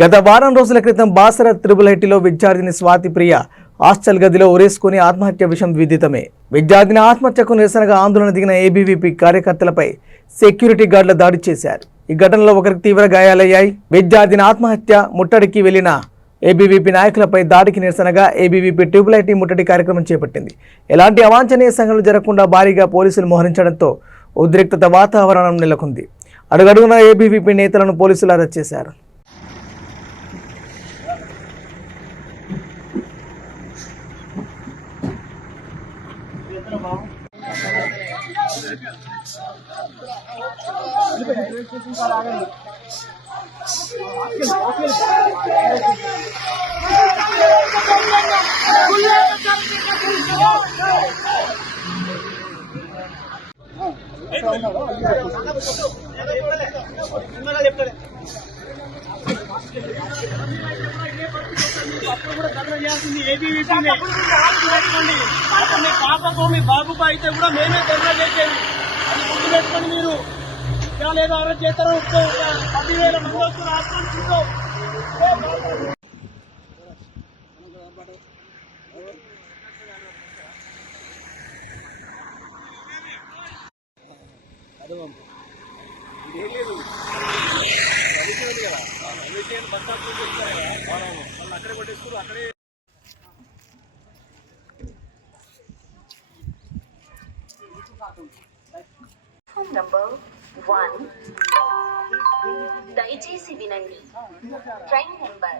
గత వారం రోజుల క్రితం బాసర త్రిబుల్ ఐటీలో విద్యార్థిని స్వాతి ప్రియ హాస్టల్ గదిలో ఉరేసుకుని ఆత్మహత్య విషయం విదితమే. విద్యార్థిని ఆత్మహత్యకు నిరసనగా ఆందోళన దిగిన ఏబీవీపీ కార్యకర్తలపై సెక్యూరిటీ గార్డుల దాడి చేశారు. ఈ ఘటనలో ఒకరికి తీవ్ర గాయాలయ్యాయి. విద్యార్థిని ఆత్మహత్య ముట్టడికి వెళ్ళిన ఏబీవీపీ నాయకులపై దాడికి నిరసనగా ఏబీవీపీ ట్రిబుల్ ఐటీ ముట్టడి కార్యక్రమం చేపట్టింది. ఎలాంటి అవాంఛనీయ సంఘటనలు జరగకుండా భారీగా పోలీసులు మోహరించడంతో ఉద్రిక్తత వాతావరణం నెలకొంది. అడుగడుగున ఏబీవీపీ నేతలను పోలీసులు అరెస్ట్ చేశారు. అప్పుడు కూడా ధర్నా చేయాల్సింది ఏబీవీపీనే గుర్తుపెట్టుకోండి మీ పాపకు మీ బాబుకు అయితే కూడా మేమే ధర్నా చేసేది. అది గుర్తుపెట్టుకోండి మీరు ఇంకా లేదో అరెస్ట్ చేస్తారో పదివేల మంది వస్తున్నారు హాస్పిటల్స్లో అక్కడే నంబర్ వన్ దయచేసి వినండి ట్రైన్ నెంబర్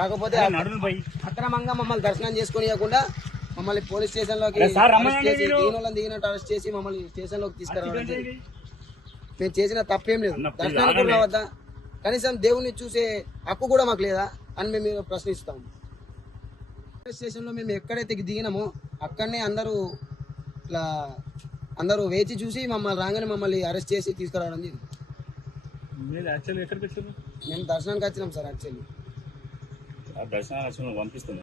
కాకపోతే అక్రమంగా మమ్మల్ని దర్శనం చేసుకోనియకుండా మమ్మల్ని పోలీస్ స్టేషన్లోకి అరెస్ట్ చేసి దీనిలో దిగినట్టు అరెస్ట్ చేసి మమ్మల్ని స్టేషన్లోకి తీసుకురావడం. మేము చేసిన తప్పేం లేదు. దర్శనానికి రావద్దా కనీసం దేవుణ్ణి చూసే హక్కు కూడా మాకు లేదా అని మేము ప్రశ్నిస్తాము పోలీస్ స్టేషన్లో మేము ఎక్కడైతే దిగినామో అక్కడనే అందరూ ఇట్లా అందరూ వేచి చూసి మమ్మల్ని రాగానే మమ్మల్ని అరెస్ట్ చేసి తీసుకురావడం జరిగింది. మేము దర్శనానికి వచ్చినాం సార్ యాక్చువల్లీ. ఆ దర్శనాలు పంపిస్తుంది.